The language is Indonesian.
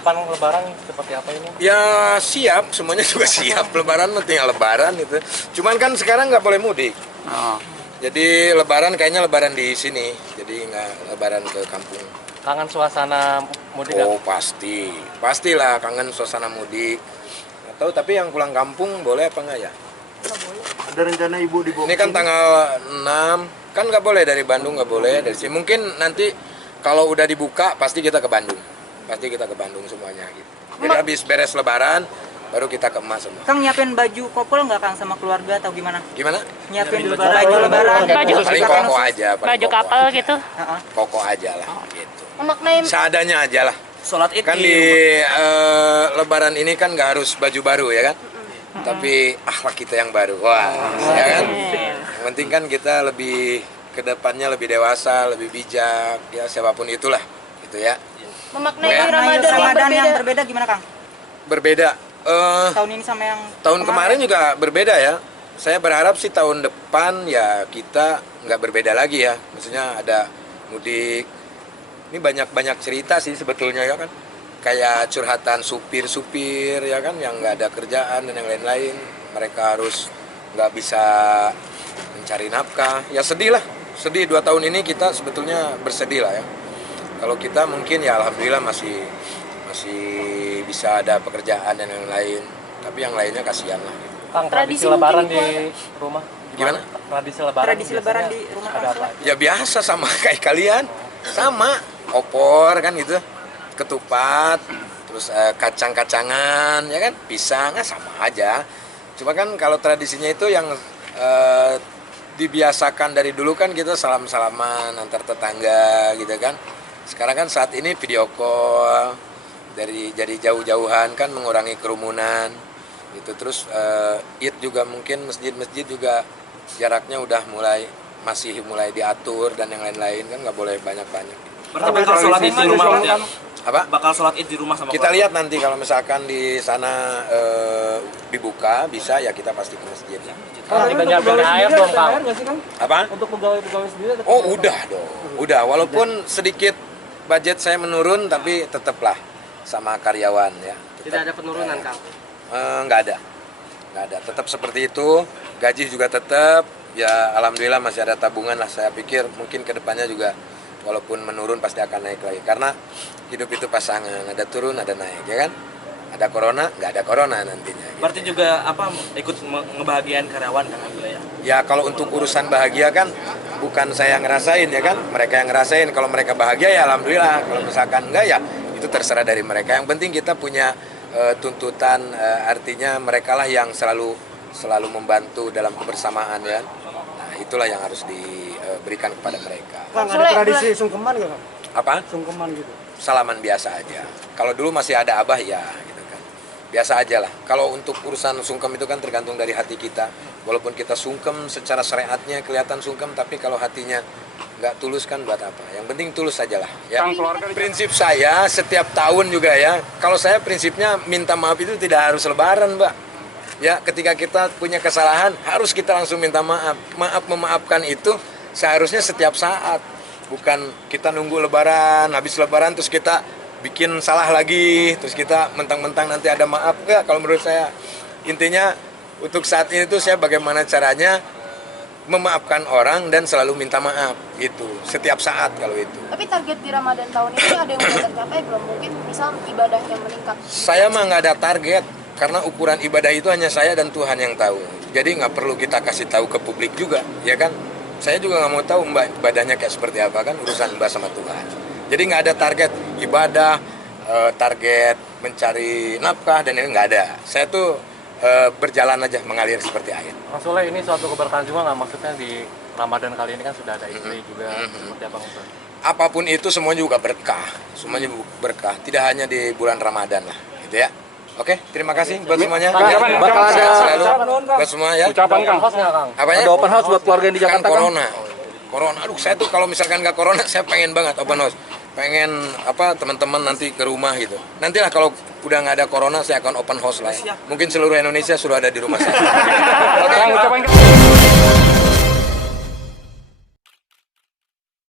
persiapan Lebaran seperti apa ini? Ya siap, semuanya juga siap. Lebaran tinggal Lebaran itu. Cuman kan sekarang nggak boleh mudik. Jadi Lebaran kayaknya Lebaran di sini. Jadi nggak Lebaran ke kampung. Kangen suasana mudik nggak? Oh pastilah kangen suasana mudik. Nggak tahu tapi yang pulang kampung boleh apa nggak ya? Ada rencana ibu dibawa? Ini kan tanggal 6, kan nggak boleh dari Bandung, nggak boleh dari sini. Mungkin nanti kalau udah dibuka pasti kita ke Bandung. Pasti kita ke Bandung semuanya gitu. Jadi habis beres Lebaran baru kita ke emas semua. Kang nyiapin baju kopel nggak Kang sama keluarga atau gimana? Gimana? Nyiapin baju lebaran. Paling koko aja. Baju kapal gitu. Koko aja lah gitu. Memaknai Seadanya aja lah. Sholat Id Kan di Lebaran ini kan nggak harus baju baru ya kan? Tapi akhlak kita yang baru. Wah, ya kan? Yang penting kan kita lebih ke depannya lebih dewasa, lebih bijak, ya siapapun itulah, gitu ya. memaknai Ya. Ramadan yang berbeda gimana Kang? Berbeda. Tahun ini sama yang Tahun kemarin juga berbeda ya. Saya berharap sih tahun depan ya kita nggak berbeda lagi ya. Maksudnya ada mudik. Ini banyak cerita sih sebetulnya ya kan. Kayak curhatan supir-supir ya kan yang nggak ada kerjaan dan yang lain-lain. Mereka harus nggak bisa mencari nafkah. Ya sedih lah. Sedih 2 tahun ini kita sebetulnya bersedih lah ya. Kalau kita mungkin ya alhamdulillah masih bisa ada pekerjaan dan yang lain. Tapi yang lainnya kasihan lah. Kang, tradisi Lebaran di rumah? Gimana? Tradisi Lebaran di rumah ada apa? Ya biasa sama kayak kalian. Sama. Opor kan gitu. Ketupat. Terus kacang-kacangan ya kan. Pisang kan sama aja. Cuma kan kalau tradisinya itu yang dibiasakan dari dulu kan kita salam-salaman antar tetangga gitu kan. Sekarang kan saat ini video call dari jauh-jauhan kan mengurangi kerumunan gitu. Terus Id juga mungkin masjid-masjid juga jaraknya udah masih mulai diatur dan yang lain-lain kan nggak boleh banyak-banyak. Bakal sholat id di rumah ya? Apa? Bakal sholat id di rumah sama Kita lihat nanti kalau misalkan di sana dibuka bisa ya kita pasti ke masjid. Kita nyiapin air belum Kang? Apa? Untuk pegawai-pegawai sendiri? Oh udah dong, udah. Walaupun sedikit budget saya menurun tapi tetaplah sama karyawan ya. Tidak ada penurunan Kang? Nggak ada. Tetap seperti itu. Gaji juga tetap. Ya alhamdulillah masih ada tabungan lah. Saya pikir mungkin kedepannya juga walaupun menurun pasti akan naik lagi. Karena hidup itu pasangan, ada turun, ada naik, ya kan? Ada corona, nggak ada corona nantinya. Gitu. Berarti juga ikut ngebahagiain karyawan kan ya? Ya kalau untuk urusan bahagia kan bukan saya yang ngerasain ya kan, mereka yang ngerasain. Kalau mereka bahagia ya alhamdulillah. Kalau misalkan enggak ya itu terserah dari mereka. Yang penting kita punya tuntutan, artinya mereka lah yang selalu membantu dalam kebersamaan ya. Nah itulah yang harus diberikan kepada mereka. Kang, ada tradisi sungkeman nggak Kang? Apa? Sungkeman gitu. Salaman biasa aja. Kalau dulu masih ada abah ya gitu kan. Biasa aja lah. Kalau untuk urusan sungkem itu kan tergantung dari hati kita. Walaupun kita sungkem secara syariatnya kelihatan sungkem, tapi kalau hatinya nggak tulus kan buat apa? Yang penting tulus saja lah. Ya. Prinsip saya setiap tahun juga ya. Kalau saya prinsipnya minta maaf itu tidak harus Lebaran, Mbak. Ya, ketika kita punya kesalahan harus kita langsung minta maaf. Memaafkan itu seharusnya setiap saat. Bukan kita nunggu Lebaran, habis Lebaran terus kita bikin salah lagi, terus kita mentang-mentang nanti ada maaf. Enggak, kalau menurut saya intinya untuk saat ini tuh saya bagaimana caranya memaafkan orang dan selalu minta maaf gitu setiap saat kalau itu. Tapi target di Ramadan tahun ini ada yang udah tercapai belum? Mungkin misal ibadahnya meningkat. Saya mah nggak ada target karena ukuran ibadah itu hanya saya dan Tuhan yang tahu. Jadi nggak perlu kita kasih tahu ke publik juga, ya kan? Saya juga nggak mau tahu Mbak ibadahnya kayak seperti apa, kan urusan Mbak sama Tuhan. Jadi nggak ada target ibadah, target mencari nafkah dan ini nggak ada. Saya tuh berjalan aja mengalir seperti air. Mas Soleh, ini suatu keberkahan juga nggak? Maksudnya di Ramadan kali ini kan sudah ada istri juga, seperti apa Mas Soleh? Apapun itu semuanya juga berkah, semuanya berkah. Tidak hanya di bulan Ramadan lah, gitu ya. Oke, terima kasih buat semuanya. Bakal ada selalu buat semua ya. ucapan Kang. Apanya? Ada open house buat keluarga yang di Kan Jakarta Kang? corona. Aduh, saya tuh kalau misalkan nggak corona, saya pengen banget open house. Pengen teman-teman nanti ke rumah gitu. Nantilah kalau udah nggak ada corona, saya akan open house lah. Ya. Mungkin seluruh Indonesia sudah ada di rumah saya. Oke.